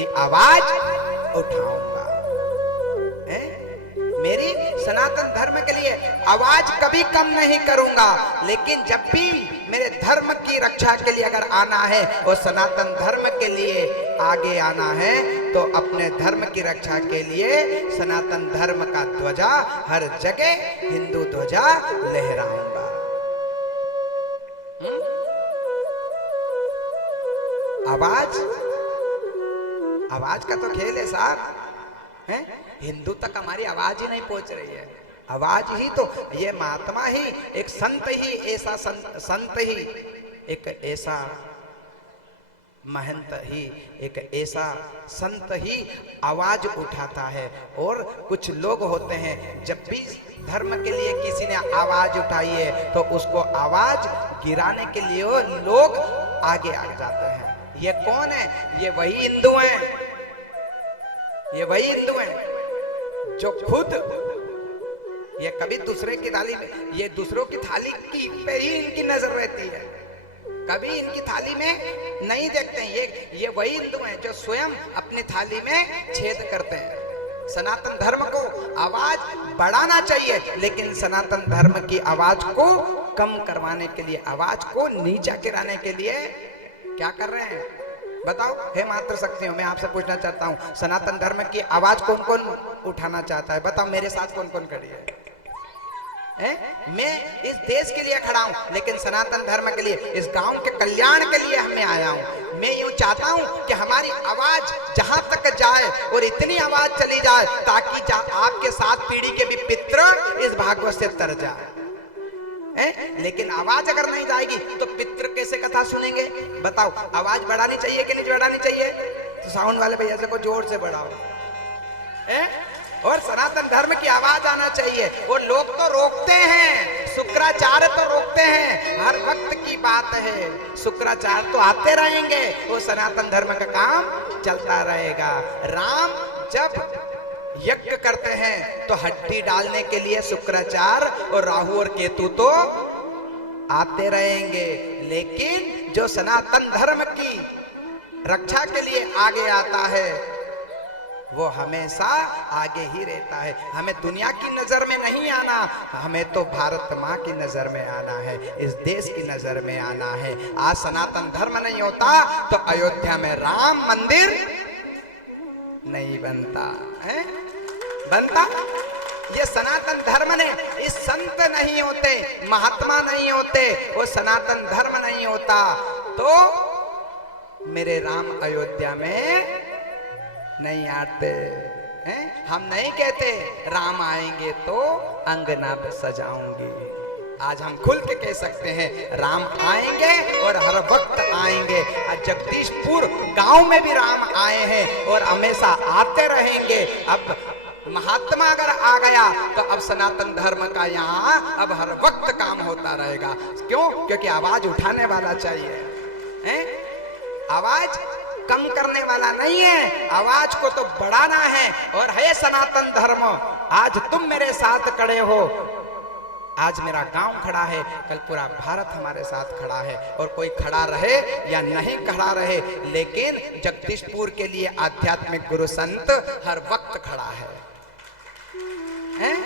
अपनी आवाज उठाऊंगा। मेरी सनातन धर्म के लिए आवाज कभी कम नहीं करूंगा, लेकिन जब भी मेरे धर्म की रक्षा के लिए अगर आना है और सनातन धर्म के लिए आगे आना है, तो अपने धर्म की रक्षा के लिए सनातन धर्म का ध्वजा हर जगह हिंदू ध्वजा लहराऊंगा। आवाज का तो खेल है साहब, हैं? हिंदू तक हमारी आवाज ही नहीं पहुंच रही है। आवाज ही तो, ये महात्मा ही, एक संत ही ऐसा संत ही, एक ऐसा महंत ही, एक ऐसा संत ही आवाज उठाता है। और कुछ लोग होते हैं, जब भी धर्म के लिए किसी ने आवाज उठाई है तो उसको आवाज गिराने के लिए लोग आगे आ जाते हैं। ये कौन है? ये वही हिंदू हैं, ये वही हिंदू हैं जो खुद, ये कभी दूसरे की थाली में, ये दूसरों की थाली की पे ही इनकी नजर रहती है, कभी इनकी थाली में नहीं देखते हैं। ये वही हिंदू हैं जो स्वयं अपनी थाली में छेद करते हैं। सनातन धर्म को आवाज बढ़ाना चाहिए, लेकिन सनातन धर्म की आवाज को कम करवाने के लिए, आवाज को नीचा गिराने के लिए क्या कर रहे हैं बताओ? हे मात्र शक्तियों, मैं आपसे पूछना चाहता हूं, सनातन धर्म की आवाज कौन कौन उठाना चाहता है? बताओ, मेरे साथ कौन कौन खड़ी है? मैं इस देश के लिए खड़ा हूं, लेकिन सनातन धर्म के लिए, इस गांव के कल्याण के लिए मैं आया हूं। मैं यूं चाहता हूं कि हमारी आवाज जहां तक जाए और इतनी आवाज चली जाए ताकि आपके 7 पीढ़ी के भी पितृ इस भागवत से तर जाए। लेकिन आवाज अगर नहीं जाएगी तो पितृ कैसे कथा सुनेंगे? बताओ, आवाज बढ़ानी चाहिए कि नहीं बढ़ानी चाहिए? तो साउंड वाले भैया से को जोर से बढ़ाओ। और सनातन धर्म की आवाज आना चाहिए। और लोग तो रोकते हैं, शुक्राचार्य तो रोकते हैं, हर वक्त की बात है, शुक्राचार्य तो आते रहेंगे, वो सनातन धर्म का काम चलता रहेगा। राम जब यज्ञ करते हैं तो हड्डी डालने के लिए शुक्राचार्य और राहु और केतु तो आते रहेंगे, लेकिन जो सनातन धर्म की रक्षा के लिए आगे आता है वो हमेशा आगे ही रहता है। हमें दुनिया की नजर में नहीं आना, हमें तो भारत माँ की नजर में आना है, इस देश की नजर में आना है। आज सनातन धर्म नहीं होता तो अयोध्या में राम मंदिर नहीं बनता है, बनता? ये सनातन धर्म ने, इस संत नहीं होते, महात्मा नहीं होते, वो सनातन धर्म नहीं होता तो मेरे राम अयोध्या में नहीं आते हैं। हम नहीं कहते राम आएंगे तो अंगना पे सजाऊंगी। आज हम खुल के कह सकते हैं राम आएंगे और हर वक्त आएंगे। जगदीशपुर गांव में भी राम आए हैं और हमेशा आते रहेंगे। अब महात्मा अगर आ गया तो अब सनातन धर्म का यहाँ अब हर वक्त काम होता रहेगा। क्यों? क्योंकि आवाज उठाने वाला चाहिए, हैं? आवाज कम करने वाला नहीं है, आवाज को तो बढ़ाना है। और है सनातन धर्म, आज तुम मेरे साथ खड़े हो, आज मेरा गांव खड़ा है, कल पूरा भारत हमारे साथ खड़ा है। और कोई खड़ा रहे या नहीं खड़ा रहे, लेकिन जगदीशपुर के लिए आध्यात्मिक गुरु संत हर वक्त खड़ा है, हैं?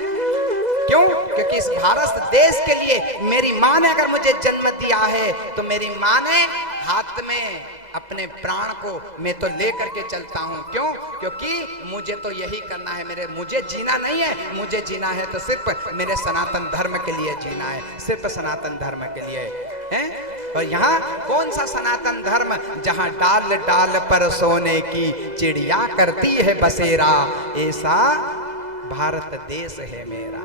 क्यों? क्योंकि इस भारत देश के लिए मेरी माँ ने अगर मुझे जन्म दिया है तो मेरी माँ ने हाथ में अपने प्राण को मैं तो लेकर के चलता हूं। क्यों? क्योंकि मुझे तो यही करना है, मुझे जीना नहीं है, मुझे जीना है तो सिर्फ मेरे सनातन धर्म के लिए जीना है, सिर्फ सनातन धर्म के लिए, हैं? और यहाँ कौन सा सनातन धर्म जहाँ डाल डाल पर सोने की चिड़िया करती है बसेरा, ऐसा भारत देश है मेरा,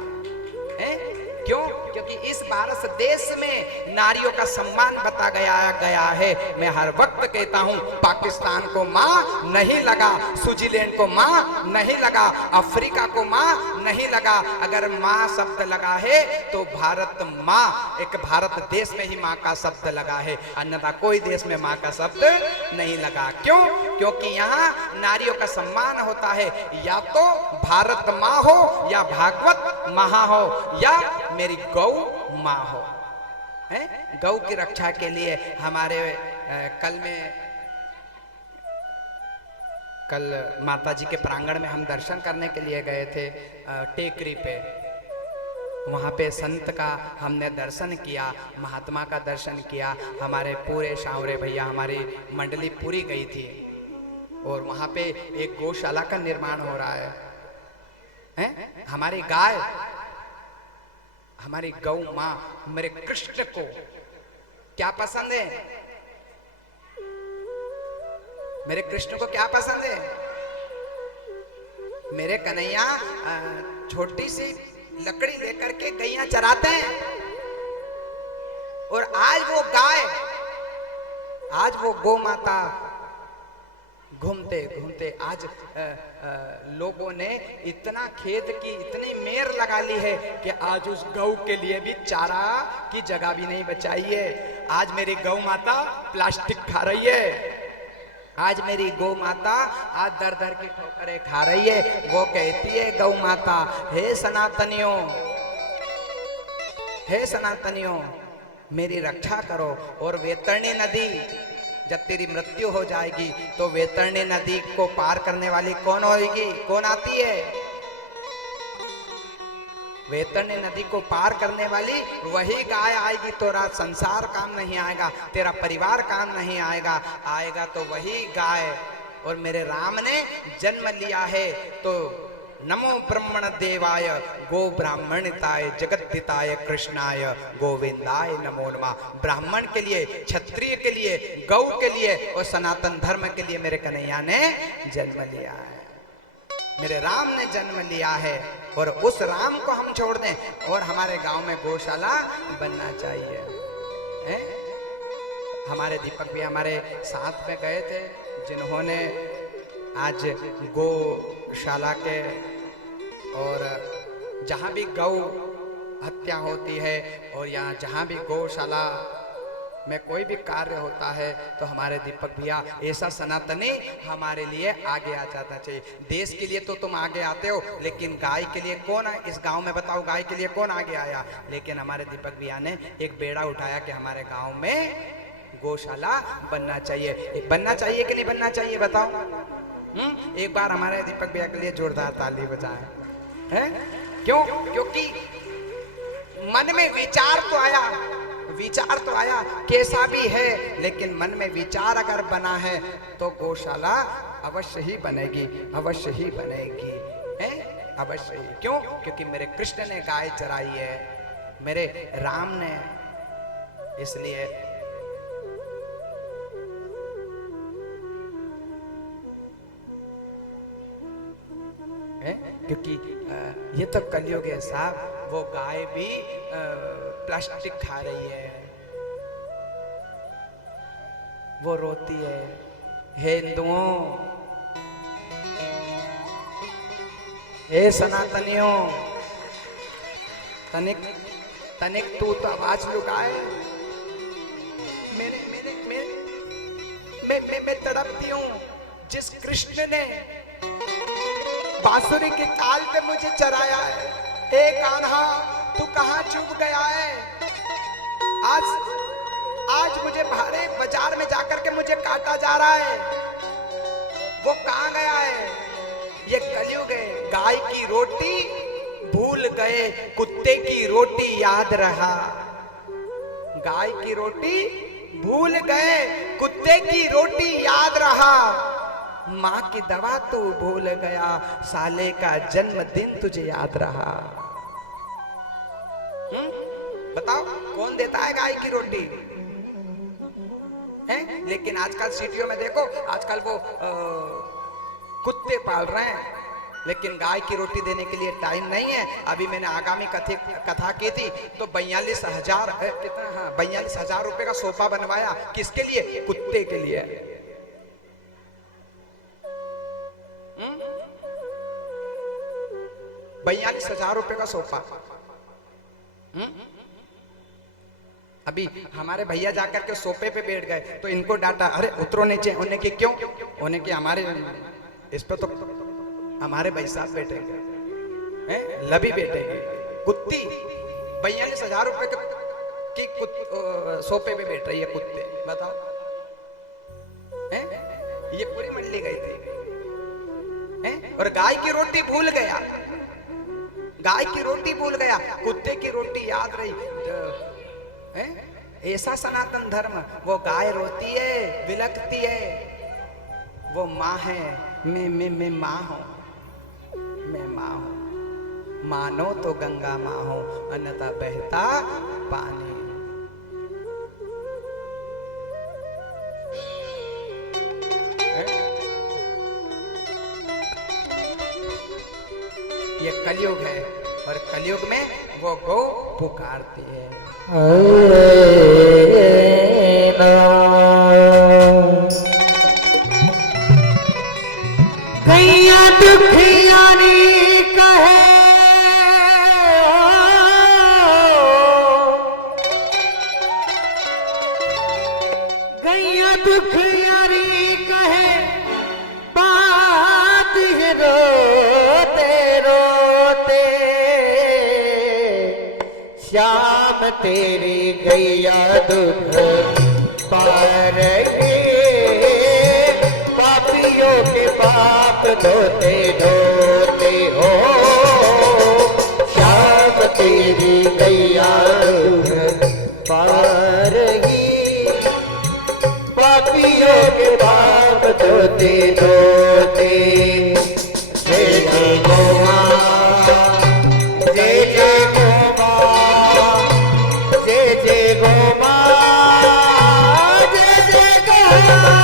हैं? क्यों? क्योंकि इस भारत देश में नारियों का सम्मान बता गया है। मैं हर वक्त कहता हूं, पाकिस्तान को मां नहीं लगा, स्विट्जरलैंड को मां नहीं लगा, अफ्रीका को मां नहीं लगा। अगर मां शब्द लगा है तो भारत मां, एक भारत देश में ही मां का शब्द लगा है, अन्यथा कोई देश में मां का शब्द नहीं लगा। क्यों? क्योंकि यहाँ नारियों का सम्मान होता है, या तो भारत मां हो, या भागवत महा हो, या मेरी गौ माँ हो, हैं? गौ की रक्षा के लिए हमारे कल में कल माता जी के प्रांगण में हम दर्शन करने के लिए गए थे टेकरी पे। वहाँ पे संत का हमने दर्शन किया, महात्मा का दर्शन किया। हमारे पूरे शावरे भैया, हमारी मंडली पूरी गई थी और वहाँ पे एक गौशाला का निर्माण हो रहा है? हमारी गाय, हमारी गौ माँ, मेरे कृष्ण को क्या पसंद है? मेरे कृष्ण को क्या पसंद है? मेरे कन्हैया छोटी सी लकड़ी लेकर के गैया चराते हैं और आज वो गाय, आज वो गौ माता घूमते घूमते आज लोगों ने इतना खेत की इतनी मेर लगा ली है कि आज उस गौ के लिए भी चारा की जगह भी नहीं बचाई है। आज मेरी गौ माता प्लास्टिक खा रही है। आज मेरी गौ माता आज दर दर की ठोकरें खा रही है। वो कहती है गौ माता, हे सनातनियों, हे सनातनियों, मेरी रक्षा करो। और वैतरणी नदी, जब तेरी मृत्यु हो जाएगी तो वैतरणी नदी को पार करने वाली कौन होगी? कौन आती है? वैतरणी नदी को पार करने वाली वही गाय आएगी। तेरा संसार काम नहीं आएगा, तेरा परिवार काम नहीं आएगा, आएगा तो वही गाय। और मेरे राम ने जन्म लिया है तो नमो ब्रह्मण देवाय गो ब्राह्मणिताय जगद्दिताय कृष्णाय गोविंदाय नमो नमः। ब्राह्मण के लिए, क्षत्रिय के लिए, गौ के लिए और सनातन धर्म के लिए मेरे कन्हैया ने जन्म लिया है, मेरे राम ने जन्म लिया है। और उस राम को हम छोड़ दें और हमारे गांव में गौशाला बनना चाहिए है? हमारे दीपक भी हमारे साथ में गए थे, जिन्होंने आज गौशाला के और जहाँ भी गौ हत्या होती है और यहाँ जहाँ भी गौशाला में कोई भी कार्य होता है तो हमारे दीपक भैया ऐसा सनातनी हमारे लिए आगे आ जाना चाहिए। देश के लिए तो तुम आगे आते हो, लेकिन गाय के लिए कौन है इस गांव में? बताओ, गाय के लिए कौन आगे आया? लेकिन हमारे दीपक भैया ने एक बेड़ा उठाया कि हमारे गांव में गौशाला बनना चाहिए। बनना चाहिए कि नहीं बनना चाहिए? बताओ। एक बार हमारे दीपक भैया के लिए जोरदार ताली बजाएं। हैं? क्यों? क्योंकि मन में विचार तो आया, विचार तो आया कैसा भी है, लेकिन मन में विचार अगर बना है तो गौशाला अवश्य ही बनेगी, अवश्य ही बनेगी, है? अवश्य ही। क्यों? क्योंकि मेरे कृष्ण ने गाय चराई है, मेरे राम ने, इसलिए है? क्योंकि ये तो कलयुग है साहब। वो गाय भी प्लास्टिक खा रही है, वो रोती है। हे हिंदुओं, हे सनातनियों, तनिक तनिक तू तो आवाज लुकाए। मेरे मेरे मेरे मैं तड़पती हूँ। जिस कृष्ण ने बांसुरी के ताल पे मुझे चराया है, हे कान्हा तू कहाँ चुप गया है? आज मुझे भारे बाजार में जाकर के मुझे काटा जा रहा है, वो कहाँ गया है? ये कलयुग है। गाय की रोटी भूल गए, कुत्ते की रोटी याद रहा। गाय की रोटी भूल गए, कुत्ते की रोटी याद रहा। माँ की दवा तू भूल गया, साले का जन्मदिन तुझे याद रहा। बताओ कौन देता है गाय की रोटी? है? लेकिन आजकल सिटियों में देखो, आजकल वो कुत्ते पाल रहे हैं, लेकिन गाय की रोटी देने के लिए टाइम नहीं है। अभी मैंने आगामी कथा की थी तो 42,000 कितना, हाँ 42,000 रुपए का सोफा बनवाया। किसके लिए? कुत्ते के लिए। 42,000 रुपए का सोफा। अभी हमारे भैया जाकर के सोफे पे बैठ गए तो इनको डांटा, अरे उतरो नीचे। उन्हें कि क्यों? उन्हें कि हमारे इस पे तो हमारे भाई साहब बैठेंगे, लभी बैठेंगे। कुत्ती 42,000 रुपए की सोफे पे बैठ रही है, कुत्ते। बताओ, ये पूरी मंडली गई थी। और गाय की रोटी भूल गया, गाय की रोटी भूल गया, कुत्ते की रोटी याद रही। ऐसा सनातन धर्म, वो गाय रोती है, बिलखती है, वो माँ है, मैं माँ हूं, मैं माँ हूं, मानो तो गंगा माँ हो, अन्यथा बहता पानी। ये कलयुग है और कलयुग में वो गौ पुकारती है। गैया दुखियारी कहे, गैया दुखियारी कहे, बात है रोते रोते, श्याम तेरी गैया दुख पार गे, पापियों के पाप धोते धोते हो, श्याम तेरी गैया दुख पार गे, पापियों के पाप धोते धोते। जय जय गो माँ, जय जय गो माँ, जय जय गो माँ, जय जय गो माँ।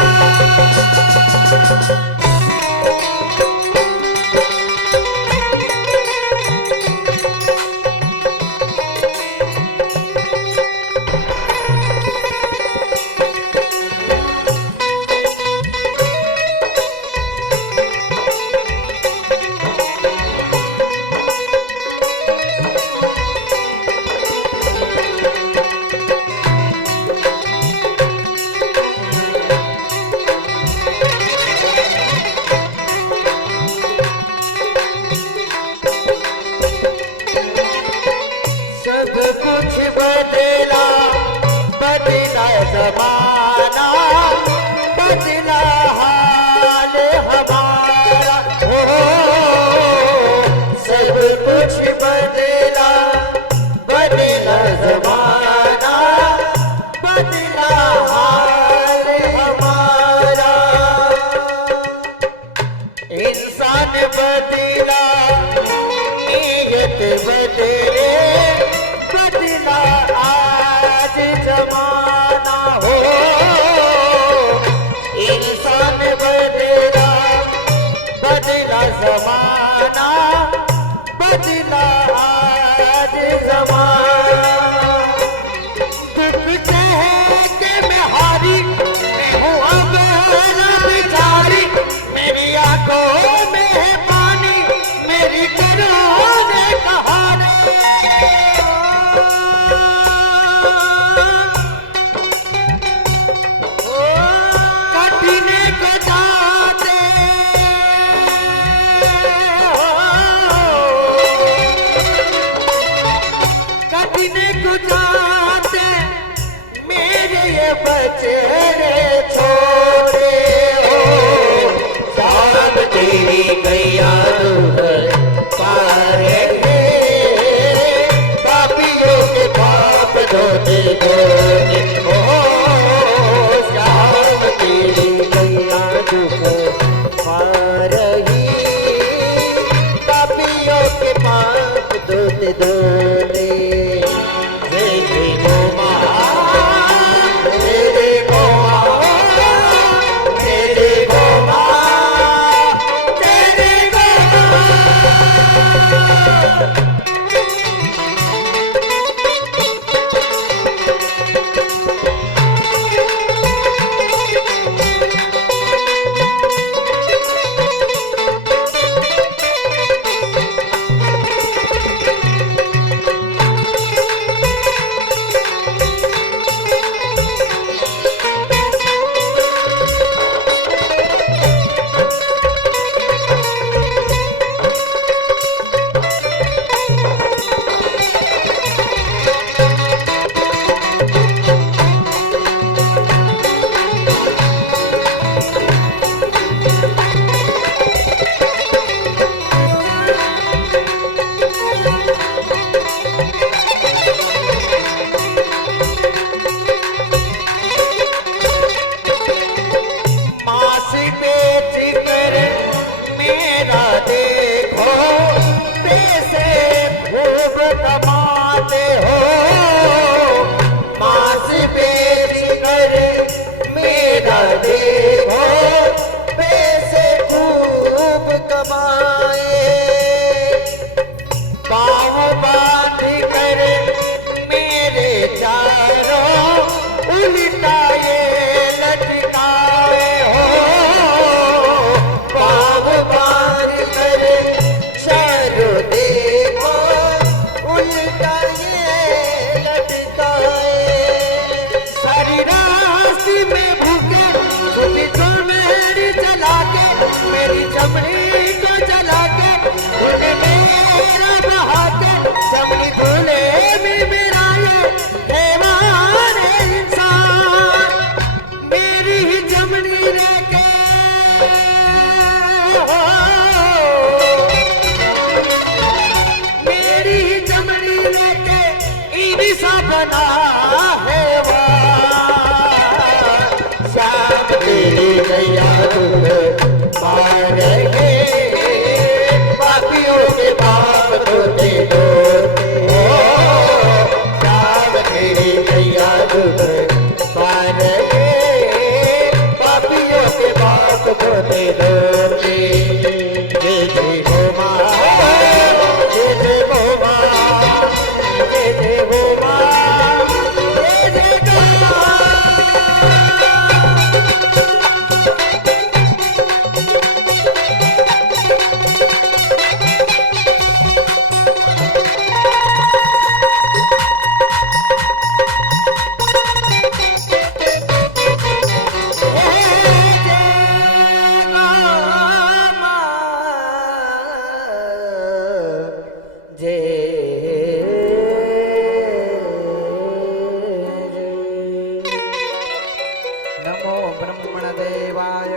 कुछ बदला, बदला जमाना, बदला हाल हमारा हो, सब कुछ बदला, बदला जमाना, बदला हाल हमारा। इंसान बदला, नीयत बदले, बदला आज जमाना हो, इंसान बदला, बदला जमाना, बदला आज जमाना। दुख कह के मैं हारी, मैं हूँ अब न बिचारी, मेरी आंखों में है पानी, मेरी करों ने कहानी। कठिने को जाते कठिने को जाते, मेरे ये बचने छोड़े हो, शाम तेरी गैया दुख पार गे, पापियों के पाप धोते धोते हो, शाम तेरी गैया दुख पार गे, पापियों के पाप धोते धोते। जय जय गो माँ, जय जय गो माँ, जय जय गो माँ, जय जय गो माँ। जिक्र मेरा देखो, पैसे खूब कमाते हो। मांस बेच कर मेरा देखो, पैसे खूब कमाए। पाँव बांध कर मेरे चारों उल्टा ये लटकाए हो। पाँव बांध कर चारों देखो उल्टा ये लटकाए। सारी रास्ते में भूखे सुनी तो मेरी जला के, मेरी चमड़ी को जला के, धुन मेरा बहा के, चमड़ी धुले में मेरा ये हैवान इंसान। मेरी ही चमड़ी लेके मेरी ही चमड़ी लेके ईसा बना हैवान। श्याम तेरी नैया तुम पार के, पापियों के पाप धोते धोते हो। श्याम तेरी नैया तुम पार के, पापियों के पाप धोते धोते। जय जय हो माँ, जय जय हो माँ, जय जय हो माँ, जय जय हो माँ। नमो ब्रह्मण देवाय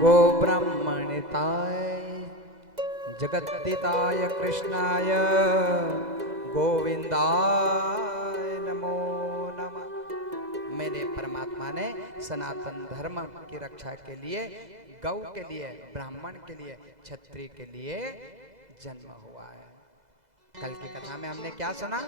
गो ब्रह्मणिताय जगद्दिताय कृष्णाय गोविंदाय नमो नमः। मेरे परमात्मा ने सनातन धर्म की रक्षा के लिए, गौ के लिए, ब्राह्मण के लिए, क्षत्रिय के लिए जन्म हुआ है। कल की कथा में हमने क्या सुना?